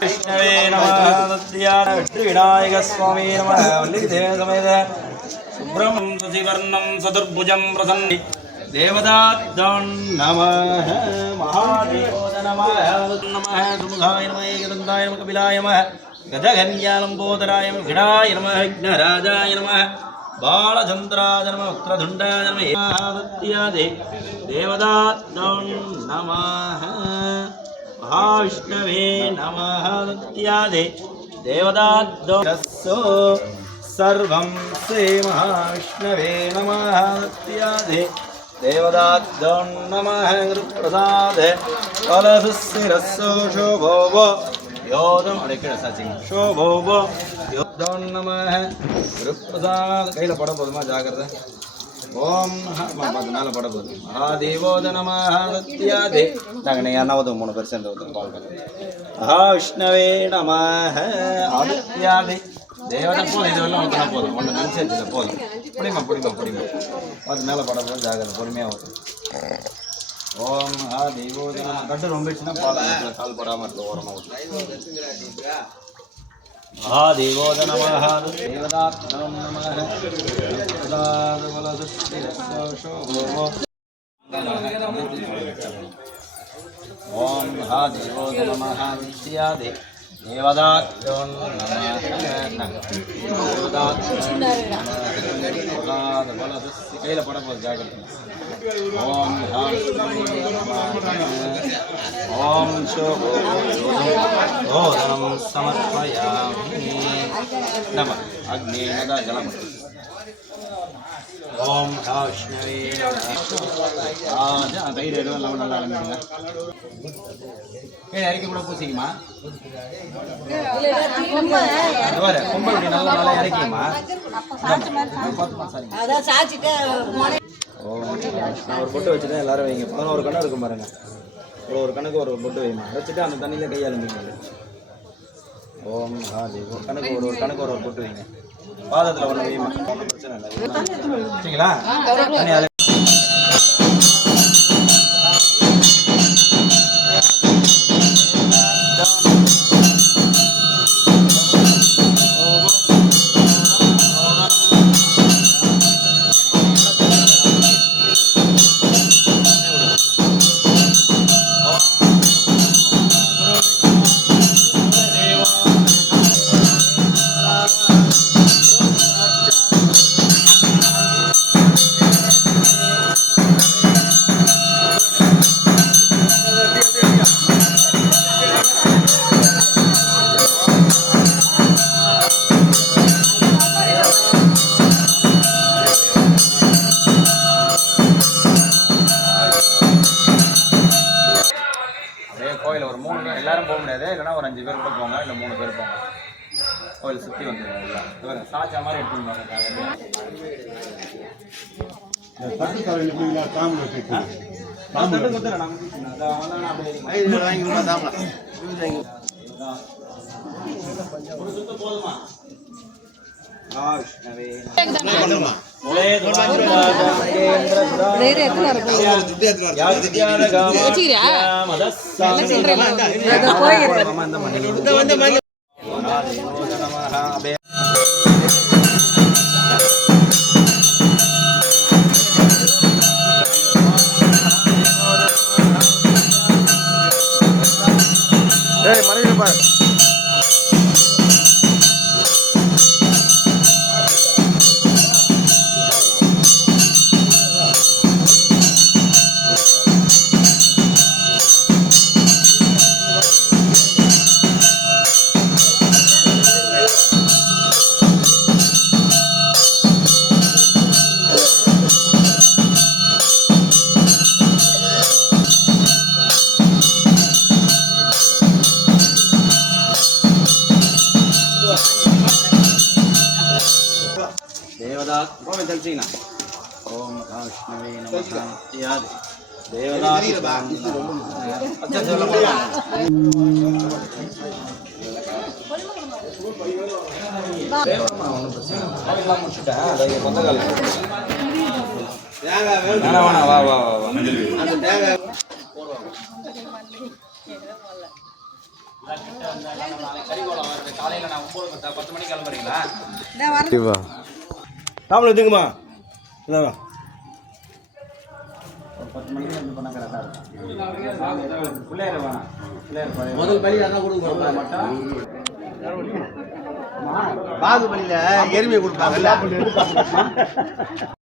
விஷ்ணவே நம தத்யான வெற்றி விநாயக சுவாமி நம வள்ளி தேவசமேத சுப்பிரமம் சசிவர்ணம் சதுர்புஜம் பிரசன்னி தேவதாத்தான் நம மகாதேவோத நம நம சுமுகாய நம ஏகதந்தாய நம கபிலாய நம கஜகன்யாலம்போதராய நம விடாய நம விக்னராஜாய நம బాళచంద్రాజన్మ వక్రదుండాజన్మ ఏదే దేవదాత్మం నమ మహావిష్ణవే నమ నిత్యాదే దేవదాద్దో సర్వం శ్రీ మహావిష్ణవే నమ నిత్యాదే దేవదాద్దో నమ ప్రసాద శిరస్సో శోభో யோதம் அடைக்கிற சாட்சிங்க ஷோபோபோ யோதம் நம குருப்பிரசாத் கையில் பட போதுமா ஜாகிரதை ஓம் மேலே பட போகுது மகாதேவோத நம நத்தியாதே நாங்கள் நீங்கள் ஊதும் மூணு பேர் சேர்ந்து ஊதும் பால் மகா விஷ்ணவே நம ஆதித்யாதே தேவதை போதும் இது எல்லாம் ஊற்றினா போதும். ஒன்று நினச்சி போதும். பிடிமா பிடிமா பிடிமா பார்த்து மேலே பட போது ஜாகிரதை பொறுமையாக ஊற்றும் ஓம் ஆ தெய்வோ நம்ம கட்டு ரொம்பிடுச்சுன்னா பால் கால் படாமல் இருக்கு ஓரமாக விட்டு ஆ தெய்வோத நம. தேவதாத்மம் போட போகுது ஜாக்கிரதை ஓம் ஓம் शोभोदनं समर्पयामि नमः अग्ने नदा जलम् ஓம் காஷ்ணவே தயிர் எதுவும் இல்லாமல் நல்லா இருந்துங்க கீழே இறக்கி கூட பூசிக்குமா அது வர கும்பல் இப்படி நல்லா நல்லா இறக்கிமா அதான் சாச்சிட்டு மொனை ஓம் நான் ஒரு பொட்டு வச்சுட்டேன் எல்லாரும் வைங்க. பதினோரு கண்ணு இருக்கும் பாருங்க. ஒரு ஒரு கணக்கு ஒரு பொட்டு வைமா வச்சுட்டு அந்த தண்ணியில் கையாளுங்க ஓம் ஆதி ஒரு கணக்கு ஒரு ஒரு கணக்கு ஒரு ஒரு பொட்டு வைங்க. பாதத்தில் ஒன்று வைமா ஒன்றும் பிரச்சனை இல்லை. சரிங்களா? கோயில் சுற்றி பாருங்க சாச்சா மாதிரி எடுத்துன்னு வாங்க நான் தட்டு ఓం తెలిసిన ఓం విష్ణవే నమః యాది దేవదా வேணா வேணா வா வா வா வா அந்த தேங்காய் காலையில நான் ஒன்பது பத்து பத்து மணிக்கு கிளம்புறீங்களா சாப்பிட எடுத்துங்கம்மா இல்லை பாகுபலியில மணிக்கு வந்து